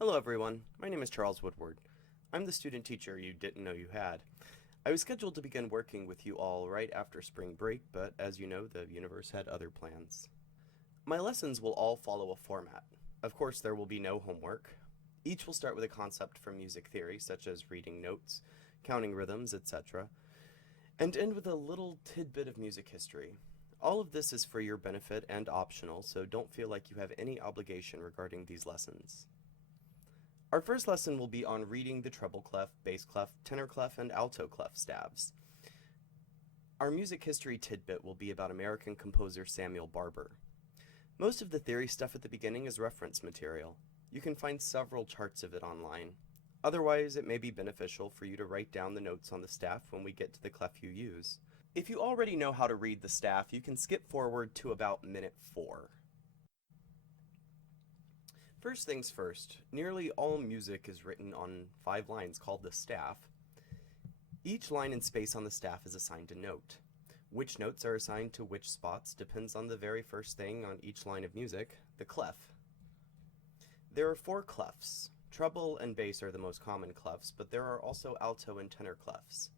Hello everyone, my name is Charles Woodward. I'm the student teacher you didn't know you had. I was scheduled to begin working with you all right after spring break, but as you know, the universe had other plans. My lessons will all follow a format. Of course, there will be no homework. Each will start with a concept from music theory, such as reading notes, counting rhythms, etc., and end with a little tidbit of music history. All of this is for your benefit and optional, so don't feel like you have any obligation regarding these lessons. Our first lesson will be on reading the treble clef, bass clef, tenor clef, and alto clef stabs. Our music history tidbit will be about American composer Samuel Barber. Most of the theory stuff at the beginning is reference material. You can find several charts of it online. Otherwise, it may be beneficial for you to write down the notes on the staff when we get to the clef you use. If you already know how to read the staff, you can skip forward to about minute 4. First things first, nearly all music is written on 5 lines called the staff. Each line and space on the staff is assigned a note. Which notes are assigned to which spots depends on the very first thing on each line of music, the clef. There are 4 clefs. Treble and bass are the most common clefs, but there are also alto and tenor clefs.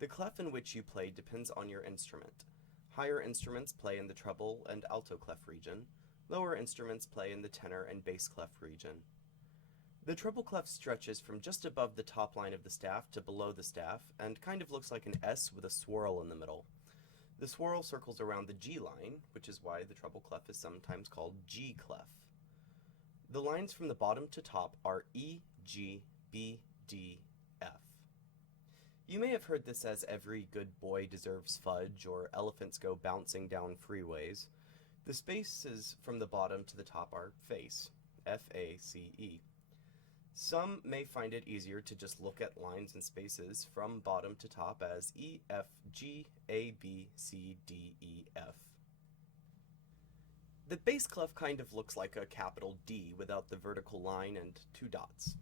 The clef in which you play depends on your instrument. Higher instruments play in the treble and alto clef region. Lower instruments play in the tenor and bass clef region. The treble clef stretches from just above the top line of the staff to below the staff and kind of looks like an S with a swirl in the middle. The swirl circles around the G line, which is why the treble clef is sometimes called G clef. The lines from the bottom to top are E, G, B, D, F. You may have heard this as every good boy deserves fudge or elephants go bouncing down freeways. The spaces from the bottom to the top are face, F-A-C-E. Some may find it easier to just look at lines and spaces from bottom to top as E, F, G, A, B, C, D, E, F. The bass clef kind of looks like a capital D without the vertical line and 2 dots.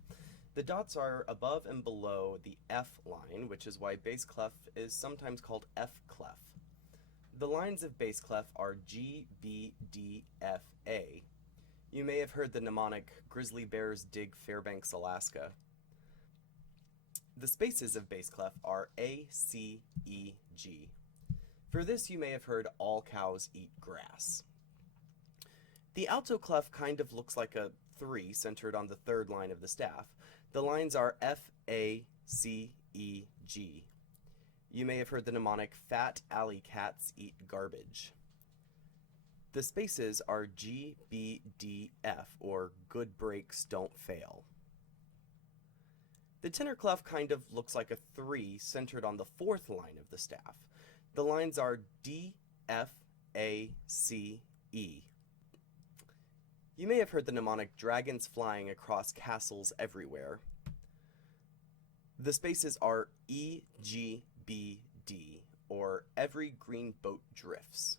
The dots are above and below the F line, which is why bass clef is sometimes called F clef. The lines of bass clef are G, B, D, F, A. You may have heard the mnemonic, Grizzly Bears Dig Fairbanks, Alaska. The spaces of bass clef are A, C, E, G. For this you may have heard All Cows Eat Grass. The alto clef kind of looks like a 3 centered on the 3rd line of the staff. The lines are F, A, C, E, G. You may have heard the mnemonic, Fat alley cats eat garbage. The spaces are G, B, D, F, or good breaks don't fail. The tenor clef kind of looks like a 3 centered on the 4th line of the staff. The lines are D, F, A, C, E. You may have heard the mnemonic, dragons flying across castles everywhere. The spaces are E, G, B, D, or every green boat drifts.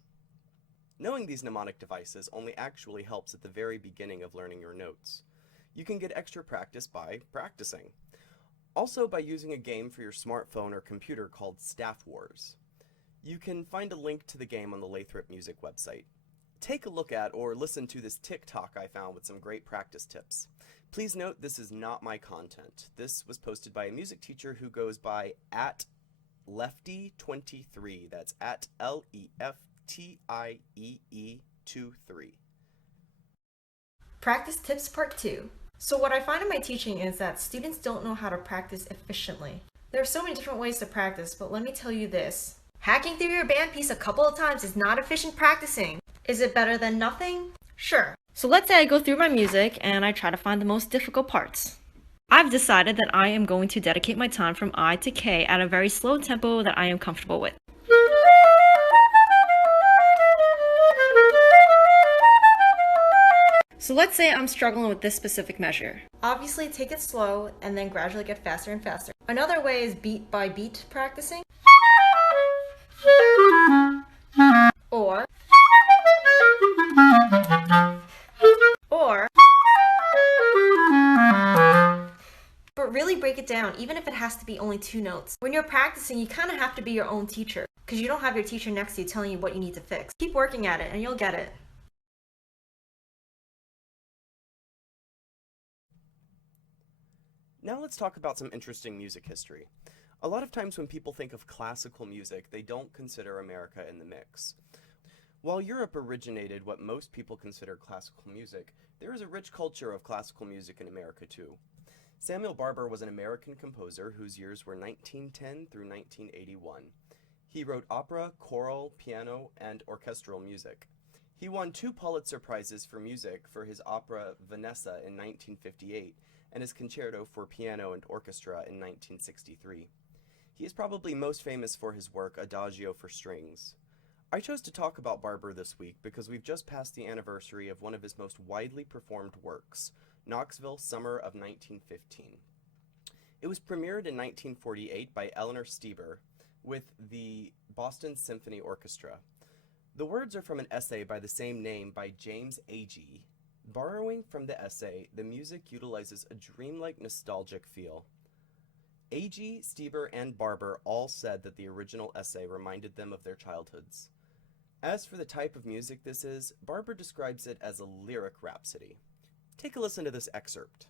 Knowing these mnemonic devices only actually helps at the very beginning of learning your notes. You can get extra practice by practicing. Also by using a game for your smartphone or computer called Staff Wars. You can find a link to the game on the Lathrop Music website. Take a look at or listen to this TikTok I found with some great practice tips. Please note this is not my content. This was posted by a music teacher who goes by @Lefty23. That's @LEFTIEE23. Practice tips part 2. So what I find in my teaching is that students don't know how to practice efficiently. There are so many different ways to practice, but let me tell you this. Hacking through your band piece a couple of times is not efficient practicing. Is it better than nothing? Sure. So let's say I go through my music and I try to find the most difficult parts. I've decided that I am going to dedicate my time from I to K at a very slow tempo that I am comfortable with. So let's say I'm struggling with this specific measure. Obviously take it slow and then gradually get faster and faster. Another way is beat by beat practicing. Or but really break it down, even if it has to be only 2 notes. When you're practicing, you kind of have to be your own teacher, because you don't have your teacher next to you telling you what you need to fix. Keep working at it and you'll get it. Now let's talk about some interesting music history. A lot of times when people think of classical music, they don't consider America in the mix. While Europe originated what most people consider classical music, there is a rich culture of classical music in America too. Samuel Barber was an American composer whose years were 1910 through 1981. He wrote opera, choral, piano, and orchestral music. He won 2 Pulitzer Prizes for music for his opera Vanessa in 1958 and his concerto for piano and orchestra in 1963. He is probably most famous for his work Adagio for Strings. I chose to talk about Barber this week because we've just passed the anniversary of one of his most widely performed works, Knoxville, Summer of 1915. It was premiered in 1948 by Eleanor Steber with the Boston Symphony Orchestra. The words are from an essay by the same name by James Agee. Borrowing from the essay, the music utilizes a dreamlike nostalgic feel. Agee, Steber, and Barber all said that the original essay reminded them of their childhoods. As for the type of music this is, Barber describes it as a lyric rhapsody. Take a listen to this excerpt.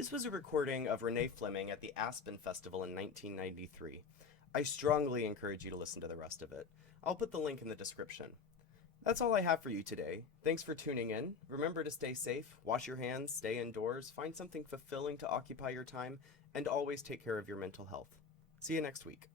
This was a recording of Renee Fleming at the Aspen Festival in 1993. I strongly encourage you to listen to the rest of it. I'll put the link in the description. That's all I have for you today. Thanks for tuning in. Remember to stay safe, wash your hands, stay indoors, find something fulfilling to occupy your time, and always take care of your mental health. See you next week.